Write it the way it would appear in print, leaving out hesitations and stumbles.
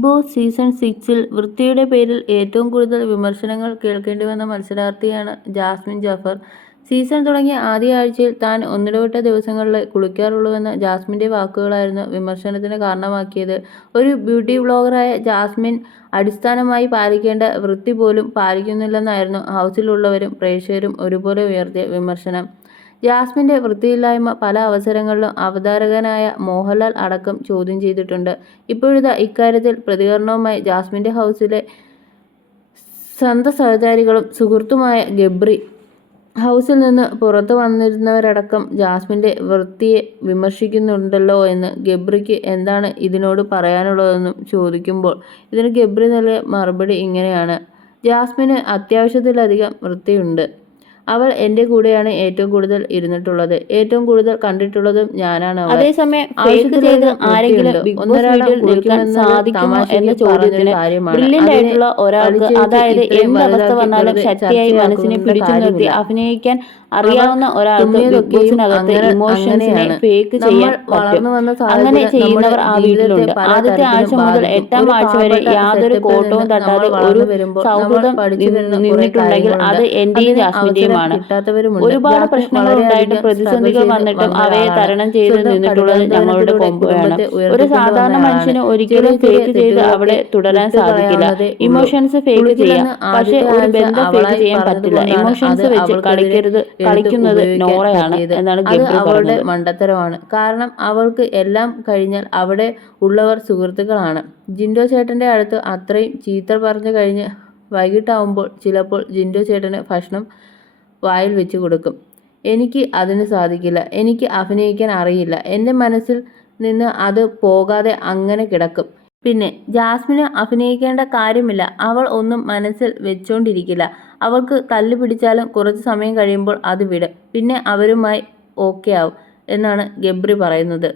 Big boss season 6-ൽ വൃത്തിയുടെ പേരിൽ ഏറ്റവും കൂടുതൽ വിമർശനങ്ങൾ കേൾക്കേണ്ടി വന്ന മത്സരാർത്ഥിയാണ് ജാസ്മിൻ ജാഫർ. സീസൺ തുടങ്ങിയ ആദ്യ ആഴ്ചയിൽ താൻ ഒന്നിടവിട്ട ദിവസങ്ങളിലേ കുളിക്കാറുള്ളൂവെന്ന ജാസ്മിൻ്റെ വാക്കുകളായിരുന്നു വിമർശനത്തിന് കാരണമാക്കിയത്. ഒരു ബ്യൂട്ടി വ്ളോഗറായ ജാസ്മിൻ അടിസ്ഥാനമായി പാലിക്കേണ്ട വൃത്തി പോലും പാലിക്കുന്നില്ലെന്നായിരുന്നു ഹൗസിലുള്ളവരും പ്രേക്ഷകരും ഒരുപോലെ ഉയർത്തിയ വിമർശനം. ജാസ്മിൻ്റെ വൃത്തിയില്ലായ്മ പല അവസരങ്ങളിലും അവതാരകനായ മോഹൻലാൽ അടക്കം ചോദ്യം ചെയ്തിട്ടുണ്ട്. ഇപ്പോഴിതാ ഇക്കാര്യത്തിൽ പ്രതികരണവുമായി ജാസ്മിൻ്റെ ഹൗസിലെ സ്വന്തം സഹചാരികളും സുഹൃത്തുമായ ഗബ്രി. ഹൗസിൽ നിന്ന് പുറത്തു വന്നിരുന്നവരടക്കം ജാസ്മിൻ്റെ വൃത്തിയെ വിമർശിക്കുന്നുണ്ടല്ലോ എന്ന് ഗബ്രിക്ക് എന്താണ് ഇതിനോട് പറയാനുള്ളതെന്നും ചോദിക്കുമ്പോൾ ഇതിന് ഗബ്രി നൽകിയ മറുപടി ഇങ്ങനെയാണ്: ജാസ്മിന് അത്യാവശ്യത്തിലധികം വൃത്തിയുണ്ട്. അവൾ എൻ്റെ കൂടെയാണ് ഏറ്റവും കൂടുതൽ ഇരുന്നിട്ടുള്ളത്. ഏറ്റവും കൂടുതൽ കണ്ടിട്ടുള്ളതും ഞാനാണ് അവളെ. അതേസമയം ഫേക്ക് ചെയ്ത് ആരെങ്കിലും ബിഗ് ബോസ് വീഡിയോയിൽ നിൽക്കാൻ സാധിക്കുമോ എന്ന ചോദ്യത്തിന് ബ്രില്യൻ്റ് ആയിട്ടുള്ള ഒരാൾക്ക്, അതായത് എന്ത് അവസ്ഥ വന്നാലും ശക്തിയായി മനസ്സിനെ പിടിച്ചു നിർത്തി അഭിനയിക്കാൻ അറിയാവുന്ന ഒരാൾക്ക് ബിഗ് ബോസിനകത്ത് ഇമോഷൻസിനെ ഫേക്ക് ചെയ്യാൻ പറ്റും. അങ്ങനെ ചെയ്യുന്നവർ ആ വീട്ടിലുണ്ട്. ആദ്യത്തെ ആഴ്ച മുതൽ 8ാം ആഴ്ച വരെ യാതൊരു കോട്ടവും തട്ടാതെ ഒരു സൗഹൃദം നിന്നിട്ടുണ്ടെങ്കിൽ അത് എന്റെയും ജാസ്മിന്റെയുമാണ്. ഒരുപാട് പ്രശ്നങ്ങൾ ഉണ്ടായിട്ടും പ്രതിസന്ധികൾ വന്നിട്ടും അവയെ തരണം ചെയ്ത് നിന്നിട്ടുള്ളത് ഞങ്ങളുടെ കോംബോയാണ്. ഒരു സാധാരണ മനുഷ്യന് ഒരിക്കലും ഫേക്ക് ചെയ്ത് അവിടെ തുടരാൻ സാധിക്കില്ല. ഇമോഷൻസ് ഫേക്ക് ചെയ്യാം, പക്ഷെ ഒരു ബന്ധം ഫേക്ക് ചെയ്യാൻ പറ്റില്ല. ഇമോഷൻസ് വെച്ച് കളിക്കരുത്. കളിക്കുന്നത് നോറയാണ് എന്നാണ് ഗബ്രി അവളുടെ മണ്ടത്തരമാണ്. കാരണം അവൾക്ക് എല്ലാം കഴിഞ്ഞാൽ അവിടെ ഉള്ളവർ സുഹൃത്തുക്കളാണ്. ജിൻഡോ ചേട്ടൻ്റെ അടുത്ത് അത്രയും ചീത്ത പറഞ്ഞു കഴിഞ്ഞ് വൈകിട്ടാവുമ്പോൾ ചിലപ്പോൾ ജിൻഡോ ചേട്ടന് ഭക്ഷണം വായിൽ വെച്ച് കൊടുക്കും. എനിക്ക് അതിന് സാധിക്കില്ല. എനിക്ക് അഭിനയിക്കാൻ അറിയില്ല. എൻ്റെ മനസ്സിൽ നിന്ന് അത് പോകാതെ അങ്ങനെ കിടക്കും. പിന്നെ ജാസ്മിന് അഭിനയിക്കേണ്ട കാര്യമില്ല. അവൾ ഒന്നും മനസ്സിൽ വെച്ചോണ്ടിരിക്കില്ല. അവൾക്ക് കല്ല് പിടിച്ചാലും കുറച്ച് സമയം കഴിയുമ്പോൾ അത് വിടും. പിന്നെ അവരുമായി ഓക്കെ ആവും എന്നാണ് ഗബ്രി പറയുന്നത്.